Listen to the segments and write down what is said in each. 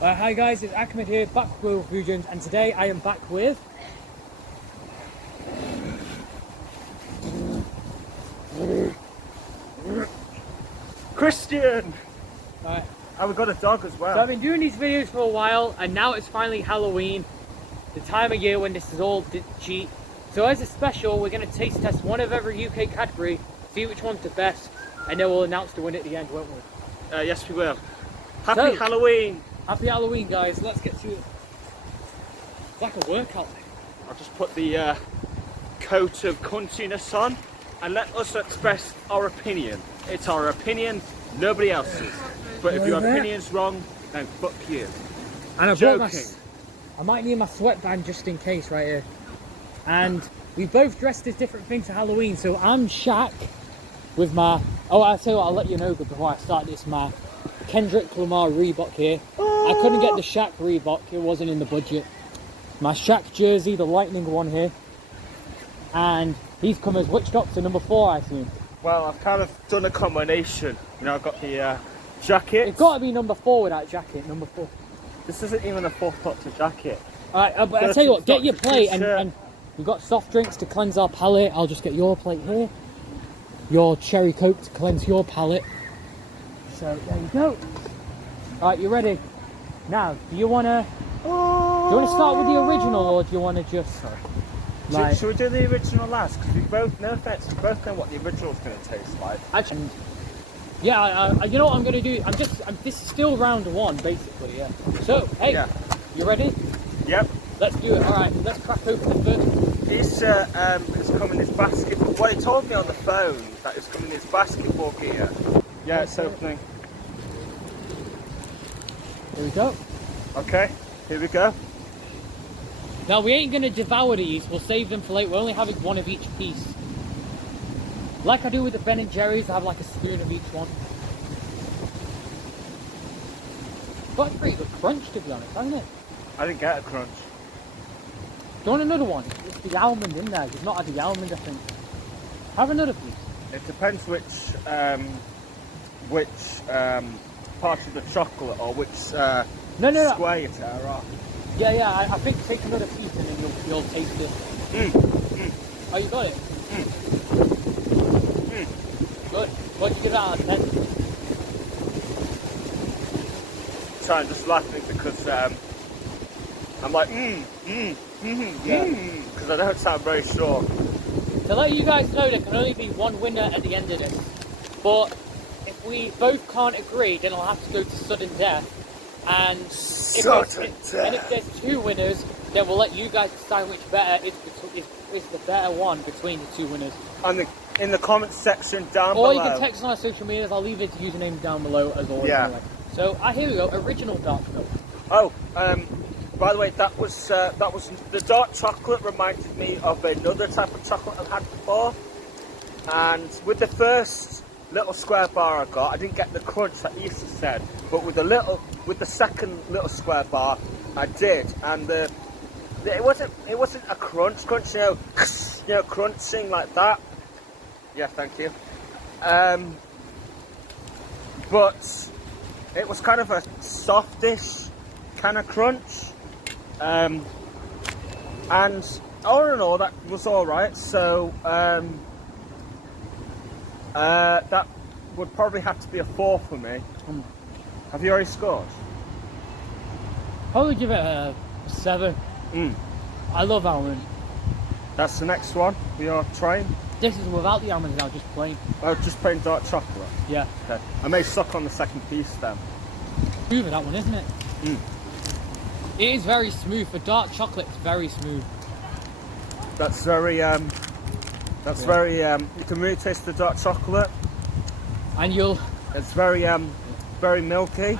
Hi guys, it's Achmed here, back with Fusions, and today I am back with... Christian! Right. And we've got a dog as well. So I've been doing these videos for a while, and now it's finally Halloween, the time of year when this is all cheap. So as a special, we're going to taste test one of every UK Cadbury, see which one's the best, and then we'll announce the winner at the end, won't we? Yes, we will. Happy Halloween! Happy Halloween, guys. Let's get to it. It's like a workout. I'll just put the coat of cuntiness on and let us express our opinion. It's our opinion, nobody else's. But if your opinion's wrong, then fuck you. And I might need my sweatband just in case right here. And we both dressed as different things for Halloween. So I'm Shaq with my... Oh, I'll tell you what, I'll let you know before I start this, my Kendrick Lamar Reebok here. I couldn't get the Shaq Reebok, it wasn't in the budget. My Shaq jersey, the lightning one here. And he's come as Witch Doctor number 4, I assume. Well, I've kind of done a combination. You know, I've got the jacket. It's got to be number 4 with that jacket, number 4. This isn't even a 4th Doctor jacket. Alright, but I'll tell you what, get your plate, and we've got soft drinks to cleanse our palate. I'll just get your plate here. Your cherry coke to cleanse your palate. So, there you go. Alright, you ready? Now, do you want to start with the original, or do you want to just... Like, should we do the original last? Because we both, no offense, we both know what the original's going to taste like. Actually, yeah, you know what I'm going to do? This is still round 1, basically, yeah. So, hey, you ready? Yep. Let's do it. Alright, let's crack open the first. This it's come in this basketball. Well, he told me on the phone that it's coming in this basketball gear. Yeah, it's opening. Here we go. Okay, here we go. Now we ain't going to devour these, we'll save them for later. We're only having one of each piece. Like I do with the Ben & Jerry's, I have like a spoon of each one. Got a pretty good crunch, to be honest, hasn't it? I didn't get a crunch. Do you want another one? It's the almond in there. You've not had the almond, I think. Have another piece. It depends which part of the chocolate or which square you tear off. Yeah, I think take another piece and then you'll taste it. Oh, you got it? Good. What'd you give that out of 10? Sorry, I'm just laughing because I'm like, because I don't sound very sure. To let you guys know, there can only be one winner at the end of this. But if we both can't agree, then I'll have to go to sudden death. And if there's 2 winners, then we'll let you guys decide which is the better one between the 2 winners. And in the comments section down below. Or you can text on our social medias. I'll leave his username down below as always. Yeah. Anyway. So here we go. Original dark chocolate. Oh, by the way, that was the dark chocolate reminded me of another type of chocolate I've had before. And with the first little square bar I got, I didn't get the crunch that Issa said, but with the second little square bar, I did, and it wasn't a crunch, you know, crunching like that. Yeah, thank you. But it was kind of a softish kind of crunch, and all in all, that was all right. So that would probably have to be a 4 for me. Have you already scored? Probably give it a 7. I love almond. That's the next one we are trying. This is without the almonds now, just plain. Oh, just plain dark chocolate? Yeah. Okay. I may suck on the second piece then. Smooth that one, isn't it? It is very smooth. For dark chocolate, it's very smooth. That's very, very, you can really taste the dark chocolate. And it's very, very milky.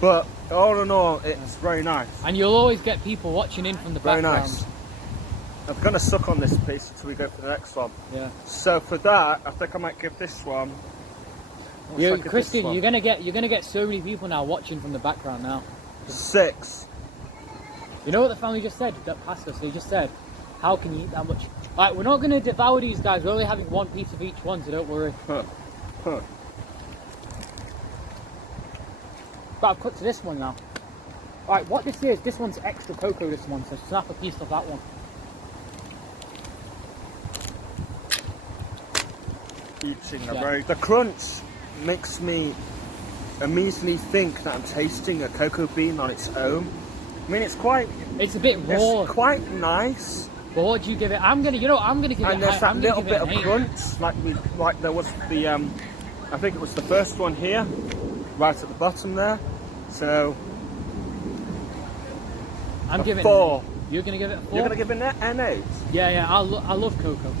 But all in all, it's very nice. And you'll always get people watching in from the background. Very nice. I'm going to suck on this piece until we go for the next one. Yeah. So for that, I think I might give this one... Christian, you're gonna get so many people now watching from the background now. 6. You know what the family just said? That passed us. They just said, "How can you eat that much?" Alright, we're not gonna devour these guys. We're only having 1 piece of each one, so don't worry. But I've cut to this one now. Alright, what this one's extra cocoa, this one, so snap a piece of that one. The crunch makes me immediately think that I'm tasting a cocoa bean on its own. I mean, it's a bit raw. It's quite nice. But what do you give it? I'm gonna give it. And there's that little bit of crunch, like there was the I think it was the first one here, right at the bottom there. So I'm giving 4. it. You're gonna give it a 4? You're gonna give it an 8? Yeah. I love cocoa.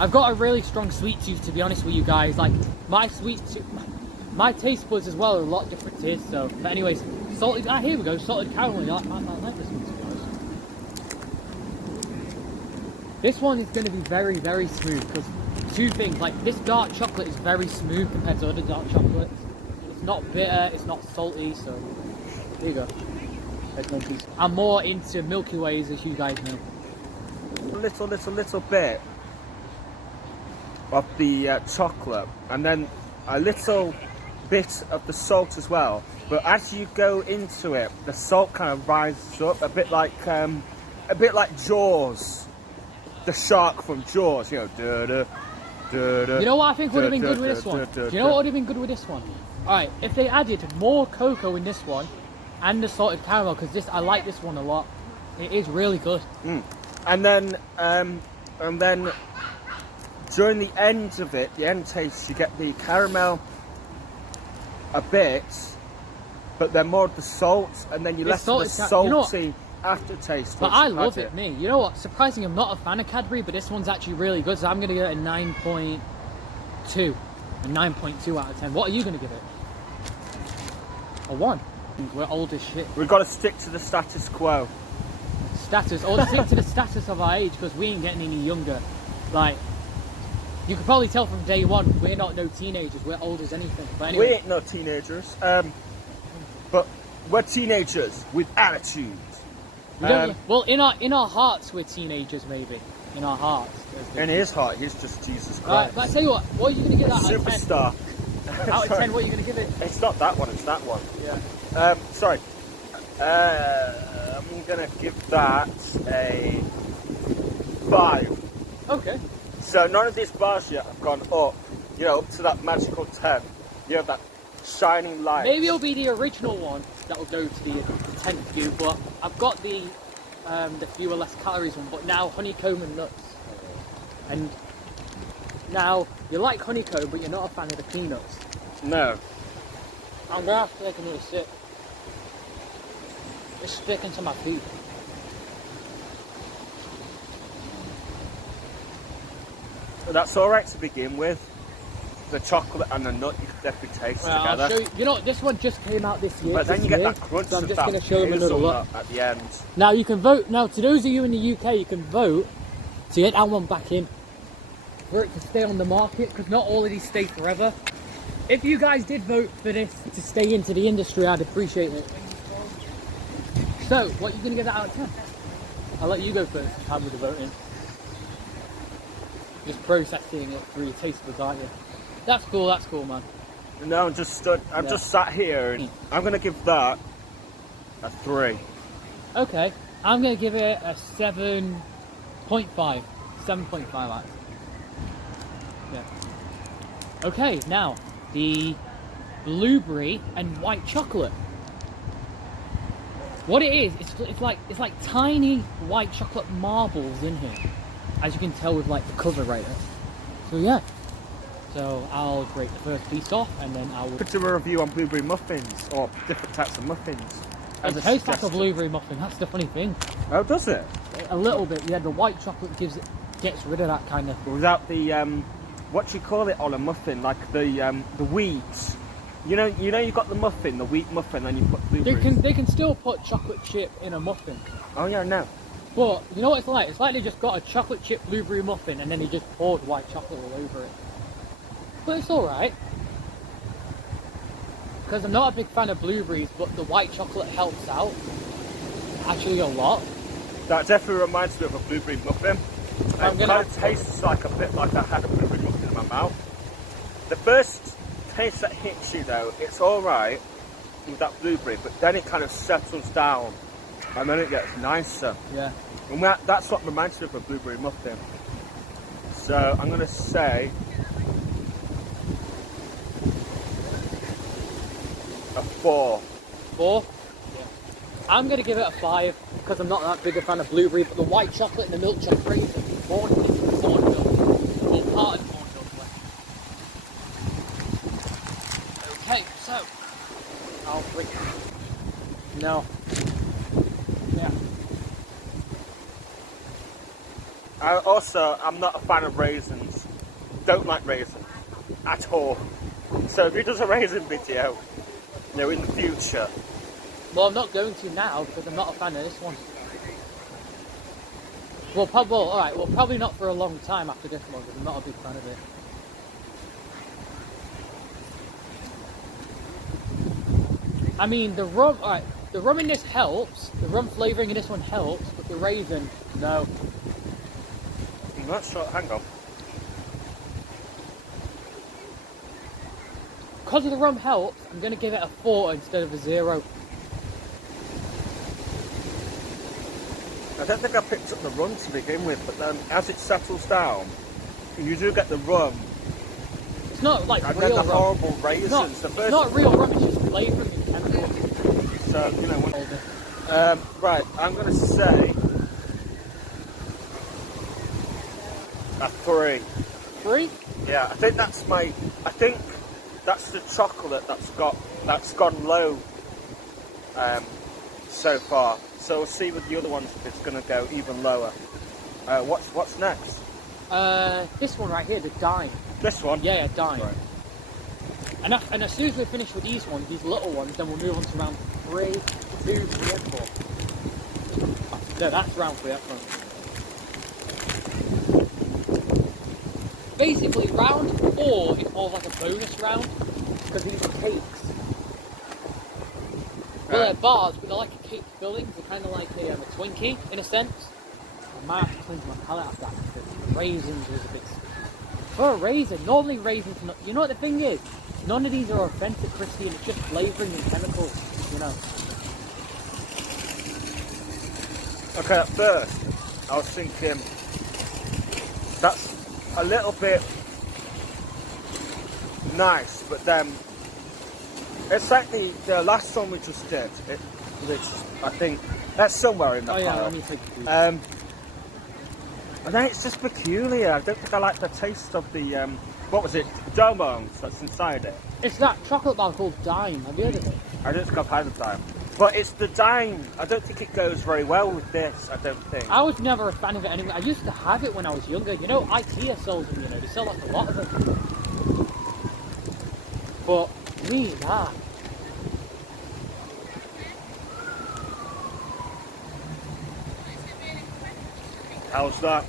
I've got a really strong sweet tooth, to be honest with you guys. Like my my taste buds as well are a lot different tastes. So, but anyways, salted. Here we go. Salted caramel. I like this one, to be honest. This one is going to be very, very smooth because 2 things. Like this dark chocolate is very smooth compared to other dark chocolates. It's not bitter. It's not salty. So there you go. There's one piece. I'm more into Milky Ways, as you guys know. Little bit of the chocolate, and then a little bit of the salt as well. But as you go into it, the salt kind of rises up a bit like Jaws, the shark from Jaws. You know, you know what I think would have been good with this one? Do you know what would have been good with this one? Alright, if they added more cocoa in this one and the salted caramel, because I like this one a lot. It is really good. And then during the end of it, the end taste, you get the caramel a bit, but then more of the salt, and then you're left with the salty aftertaste. But I love it, me. You know what? Surprisingly, I'm not a fan of Cadbury, but this one's actually really good, so I'm going to give it a 9.2. A 9.2 out of 10. What are you going to give it? A 1. We're old as shit. We've got to stick to the status quo. Status, or stick to the status of our age, because we ain't getting any younger. Like, you could probably tell from day one, we're not no teenagers, we're old as anything. But anyway. We ain't no teenagers, but we're teenagers with attitude. Well, in our hearts, we're teenagers, maybe. In our hearts. In his heart, he's just Jesus Christ. Right, but I tell you what are you going to give that out of 10? Superstar. Out of 10, what are you going to give it? It's not that one, it's that one. Yeah. Sorry. I'm going to give that a 5. Okay. So none of these bars yet have gone up, you know, up to that magical 10. You have that shining light. Maybe it'll be the original one that will go to the 10th view, but I've got the fewer less calories one, but now honeycomb and nuts. And now, you like honeycomb, but you're not a fan of the peanuts. No. I'm gonna have to take another sip. It's sticking to my feet. That's alright to begin with. The chocolate and the nut you can definitely taste together. I'll show you. You know, this one just came out this year. But then you get that crunch so I'm of just that going to show them another look at the end. Now you can vote. Now to those of you in the UK, you can vote to get that one back in for it to stay on the market, because not all of these stay forever. If you guys did vote for this to stay into the industry, I'd appreciate it. So, what are you going to give that out of 10? I'll let you go first. Time with the voting. Just processing it through your taste buds, aren't you? That's cool, man. No, I'm just sat here and I'm going to give that a 3. Okay, I'm going to give it a 7.5. 7.5 out. Yeah. Okay, now the blueberry and white chocolate. What it is, it's like tiny white chocolate marbles in here, as you can tell with like the cover right there. So yeah. So I'll break the first piece off, and then I will put a review on blueberry muffins or different types of muffins. It tastes like a blueberry muffin. That's the funny thing. Oh, does it? A little bit. Yeah, the white chocolate gets rid of that kind of. Without the what do you call it on a muffin? Like the wheat. You know, you got the muffin, the wheat muffin, and you put blueberries. They can still put chocolate chip in a muffin. Oh yeah, no. But you know what it's like? It's like they just got a chocolate chip blueberry muffin, and then they just poured white chocolate all over it. But it's alright. Because I'm not a big fan of blueberries, but the white chocolate helps out. Actually a lot. That definitely reminds me of a blueberry muffin. It kind of tastes like a bit like I had a blueberry muffin in my mouth. The first taste that hits you though, it's alright. with that blueberry, but then it kind of settles down, and then it gets nicer. Yeah. And that's what reminds me of a blueberry muffin. So I'm going to say a 4. 4? Yeah. I'm going to give it a 5 because I'm not that big a fan of blueberry, but the white chocolate and the milk chocolate raisin, corn milk, well, part of corn milk. Okay, so I'll drink. No. Yeah. I'm not a fan of raisins. Don't like raisins at all. So if he does a raisin video, in the future. Well, I'm not going to now because I'm not a fan of this one. Well, alright, well, probably not for a long time after this one because I'm not a big fan of it. I mean, the rum, alright, the rum in this helps, the rum flavouring in this one helps, but the raisin, no. I'm not sure, hang on. Because of the rum helps, I'm going to give it a 4 instead of a 0. I don't think I picked up the rum to begin with, but then as it settles down, you do get the rum. It's not like and real then the rum. horrible raisins. It's not real rum, it's just flavouring and chemicals. So, right, I'm going to say a 3. 3? Yeah, I think that's the chocolate that's gone low so far. So we'll see with the other ones if it's going to go even lower. What's next? This one right here, the dime. This one? Yeah, dime. Right. And as soon as we're finished with these ones, these little ones, then we'll move on to round 3, 2, 3, and 4. No, that's round 3, that's round 3. Basically, round 4 is more like a bonus round, because these are cakes. Well, they're bars, but they're like a cake filling. They're kind of like a Twinkie, in a sense. I might have to cleanse my palate after that, because the raisins was a bit... For a raisin, normally raisins... You know what the thing is? None of these are authentic crispy, and it's just flavouring and chemicals, you know. Okay, at first, I was thinking... That's a little bit... nice, but then... It's like the last one we just did, which I think that's somewhere in that pile. Yeah, let me take the and then it's just peculiar. I don't think I like the taste of the, what was it, Domos that's inside it. It's that chocolate bar called Dime. Have you heard of it? I don't think I've had the Dime. But it's the Dime. I don't think it goes very well with this, I don't think. I was never a fan of it anyway. I used to have it when I was younger. You know, IKEA sells them, they sell like a lot of them. But... me, nah. How's that?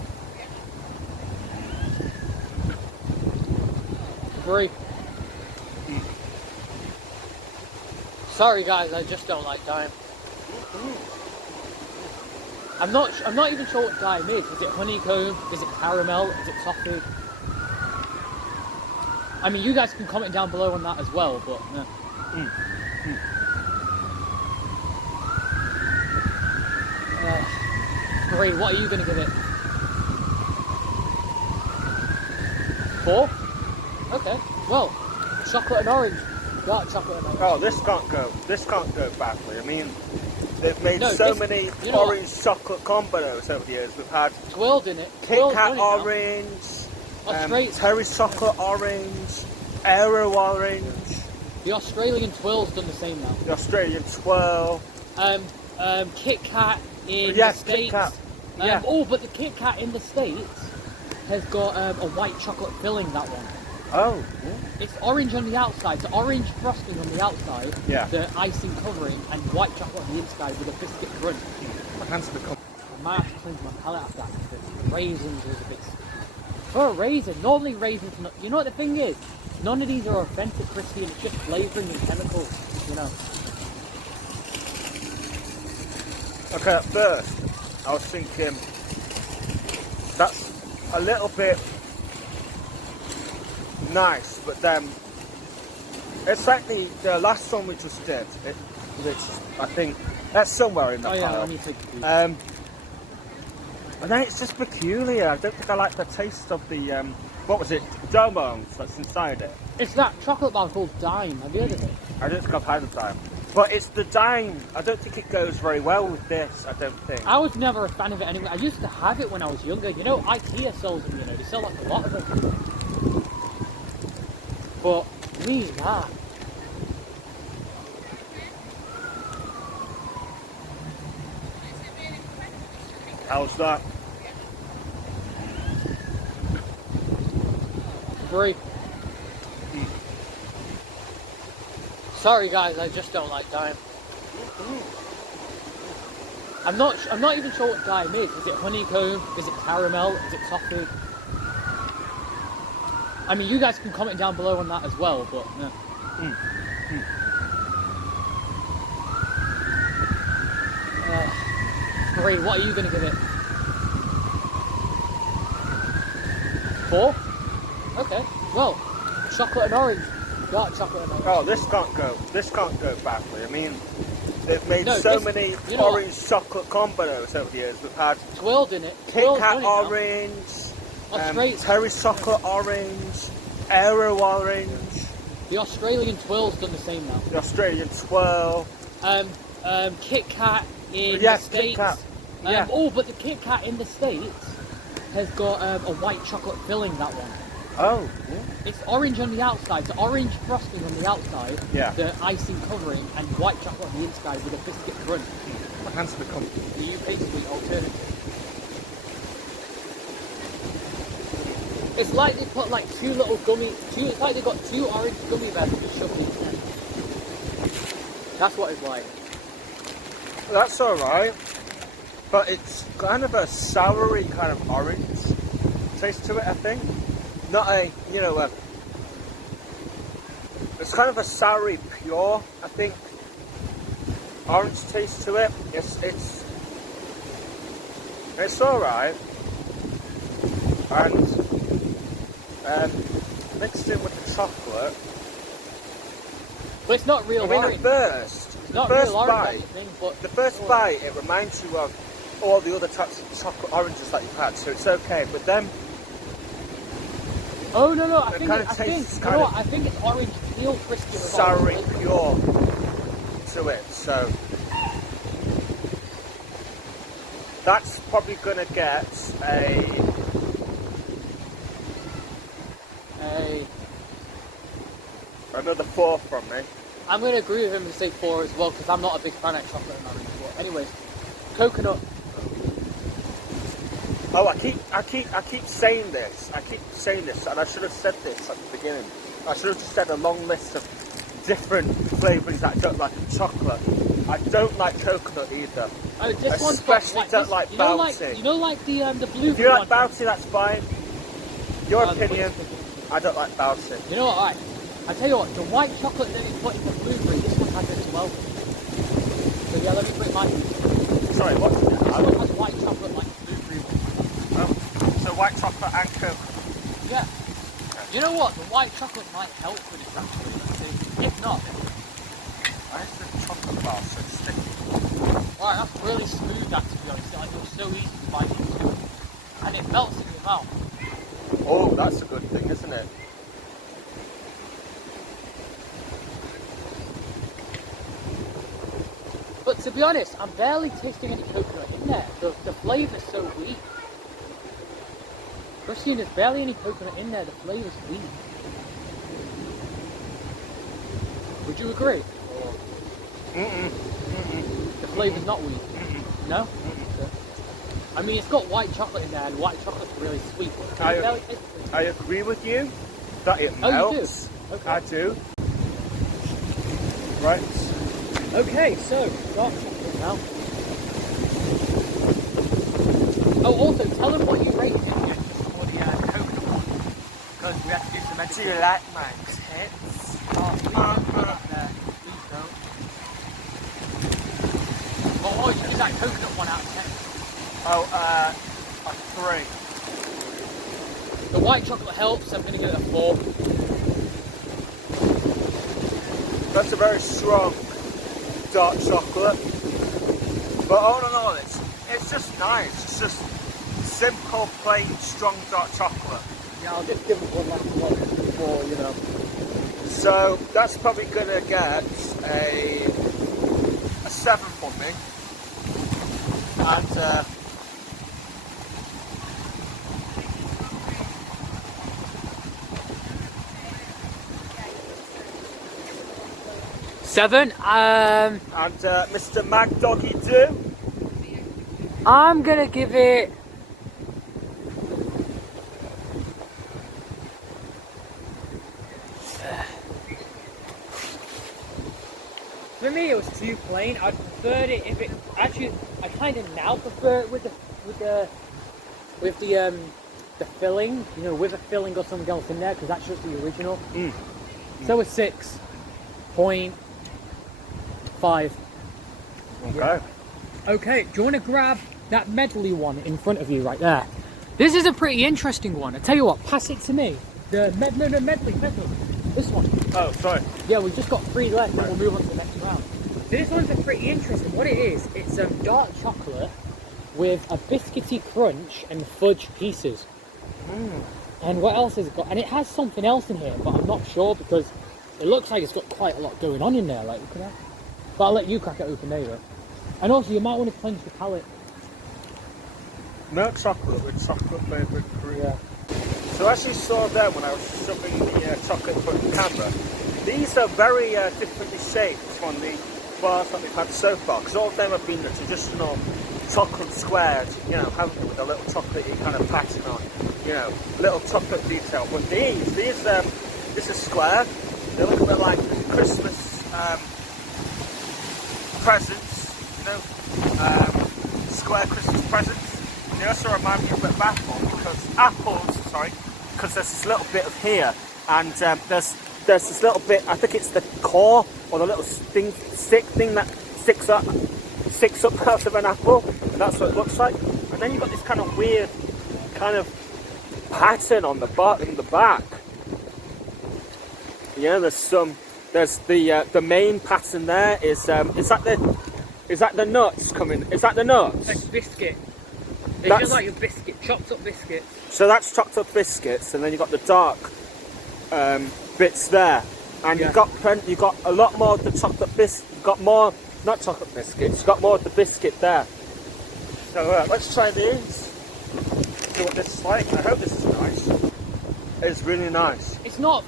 3. Sorry guys, I just don't like dime. I'm not even sure what dime is. Is it honeycomb? Is it caramel? Is it toffee? I mean, you guys can comment down below on that as well, but no. 3, what are you going to give it? 4? Okay, well, chocolate and orange. Dark chocolate and orange. Oh, this can't go badly. I mean, they've made many orange chocolate combos over the years. We've had Twirled in it. Kit Kat orange, Terry chocolate orange, Aero orange. The Australian twirl's done the same now. The Australian twirl. Kit Kat in the States. Kit Kat. Yeah. Oh, but the Kit Kat in the States has got a white chocolate filling, that one. Oh. It's orange on the outside, so orange frosting on the outside, the icing covering, and white chocolate on the inside with a biscuit crunch. My hands are become... I might have to cleanse my palate after that, because the raisins was a bit... For a raisin, normally raisins... You know what the thing is? None of these are authentic crispy, and it's just flavouring and chemicals, you know. Okay, at first, I was thinking... That's a little bit... nice, but then It's like the last one we just did, which I think that's somewhere in the Oh yeah, pile. I need to. And then it's just peculiar. I don't think I like the taste of the what was it? Domos that's inside it. It's that chocolate bar called Dime. Have you heard of it? I don't think I've had the Dime, but it's the Dime. I don't think it goes very well with this. I don't think. I was never a fan of it anyway. I used to have it when I was younger. You know, IKEA sells them. You know, they sell like a lot of them. But me, nah. How's that? 3. Sorry guys, I just don't like Dime. I'm not even sure what Dime is. Is it honeycomb? Is it caramel? Is it toffee? I mean, you guys can comment down below on that as well, but yeah. 3, what are you going to give it? 4? Okay, well, chocolate and orange. Dark chocolate and orange. Oh, this can't go badly. I mean, they've made many orange chocolate combos over the years. We've had Twirled in it. Kit Kat orange, Terry chocolate orange, Aero orange. The Australian twirl's done the same now. The Australian twirl. Kit Kat in Yes, the States. Kit Kat. Yeah. Oh, but the Kit Kat in the States has got a white chocolate filling, that one. Oh, yeah. It's orange on the outside, so orange frosting on the outside, Yeah. the icing covering, and white chocolate on the inside with a biscuit crunch. My hands become. The UK sweet alternative. It's like they put like it's like they got 2 orange gummy bears and just shoved it in there. That's what it's like. That's alright, but it's kind of a soury kind of orange taste to it, I think. Not a, it's kind of a soury pure, I think, orange taste to it. It's alright, and mixed in with the chocolate. But it's not real orange. The first bite, bite, it reminds you of all the other types of chocolate oranges that you've had, so it's okay. But then, oh no, I think it's orange peel crispy with soury pure to it. So that's probably gonna get another 4 from me. I'm going to agree with him and say 4 as well, because I'm not a big fan of chocolate and orange. But anyways, coconut. Oh, I keep saying this. And I should have said this at the beginning. I should have just said a long list of different flavourings that I don't like in chocolate. I don't like coconut either. Oh, this one's especially don't like Bounty. You know, like the blueberry. If you like Bounty, that's fine. Your opinion. I don't like Bounty. You know what? Alright. I tell you what, the white chocolate that is put in the blueberry, this one has it as well. So yeah, let me put mine. Sorry, what? This one has white chocolate like blueberry. Oh, so white chocolate and coconut. Yeah. Okay. You know what? The white chocolate might help with this actually. If not, why is the chocolate bar so sticky? Alright, that's really smooth that, to be honest. Like, it was so easy to bite into. And it melts in your mouth. Oh, that's a good thing, isn't it? But to be honest, I'm barely tasting any coconut in there. The flavour's so weak. Christian, there's barely any coconut in there. The flavour's weak. Would you agree? The flavour's not weak. No? Okay. I mean, it's got white chocolate in there, and white chocolate's really sweet. I agree with you that it melts. Oh, you do? Okay. I do. Right. Okay, so dark chocolate now. Oh, also tell them what you rated it for the coconut one, because we have to do some editing. Do you like my tits? Oh, please don't put that there. Please don't. Well, what would you give that coconut one out of 10? Oh, a 3. The white chocolate helps. I'm going to give it a 4. That's a very strong dark chocolate. But all in all, it's just nice. It's just simple, plain, strong dark chocolate. Yeah, I'll just give it one last one before, you know. So that's probably gonna get a 7 from me. And 7. and Mr. Mag Doggy Do. I'm gonna give it. For me, it was too plain. I preferred it if it actually. I kind of now prefer it with the filling. You know, with a filling or something else in there, because that's just the original. So a 6.5. Okay. Yeah. Okay. Do you want to grab that medley one in front of you right there? This is a pretty interesting one. I tell you what, pass it to me. The medley. This one. Oh, sorry. Yeah, we've just got 3 left, and we'll move on to the next round. So this one's a pretty interesting. What it is, it's dark chocolate with a biscuity crunch and fudge pieces. And what else has it got? And it has something else in here, but I'm not sure because it looks like it's got quite a lot going on in there. Like, look at that. But I'll let you crack it open there, though. And also, you might want to cleanse your palate. Milk chocolate with chocolate flavoured cream. Yeah. So as you saw there when I was shoving the chocolate in front of the camera, these are very differently shaped from the bars that we've had so far, because all of them have been the traditional chocolate squares, you know, haven't they, with a little chocolatey kind of pattern on, you know, little chocolate detail. But this is square. They look a bit like Christmas presents, you know, square Christmas presents. They also remind me a bit of apples, because there's this little bit of here, and there's this little bit, I think it's the core, or the little stick thing that sticks up out of an apple, and that's what it looks like. And then you've got this kind of weird kind of pattern on the back. Yeah, there's the main pattern there is that the nuts coming? Is that the nuts? It's biscuit. It's just like a biscuit, chopped up biscuit. So that's chopped up biscuits, and then you've got the dark bits there, and you've got a lot more of the chocolate biscuit. You've got more, not chocolate biscuits. You've got more of the biscuit there. So let's try these. See what this is like. I hope this is nice. It's really nice. It's not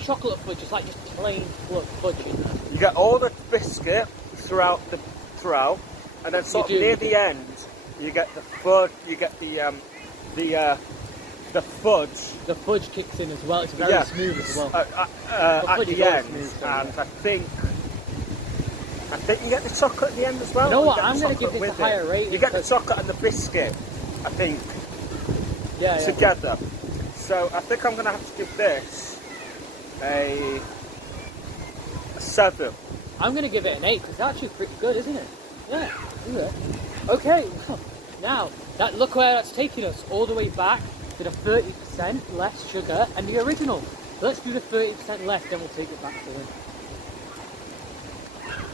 chocolate fudge. It's like just plain fudge in there. You get all the biscuit throughout, and then sort of near the end, you get the fudge. You get the fudge. The fudge kicks in as well. It's very smooth as well. At the end, and I think you get the chocolate at the end as well. You know what? I'm going to give this a higher rating. You get the chocolate and the biscuit, I think, together. So I think I'm going to have to give this a 7. I'm going to give it an 8 because it's actually pretty good, isn't it? Yeah, isn't it? Okay, now look where that's taking us, all the way back to the 30% less sugar and the original. Let's do the 30% less, then we'll take it back to him.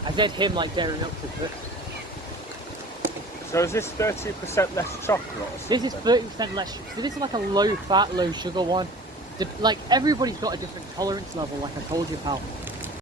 I said him like daring up to it. So is this 30% less chocolate? This is 30% less sugar. So this is like a low fat, low sugar one. Like everybody's got a different tolerance level, like I told you, pal.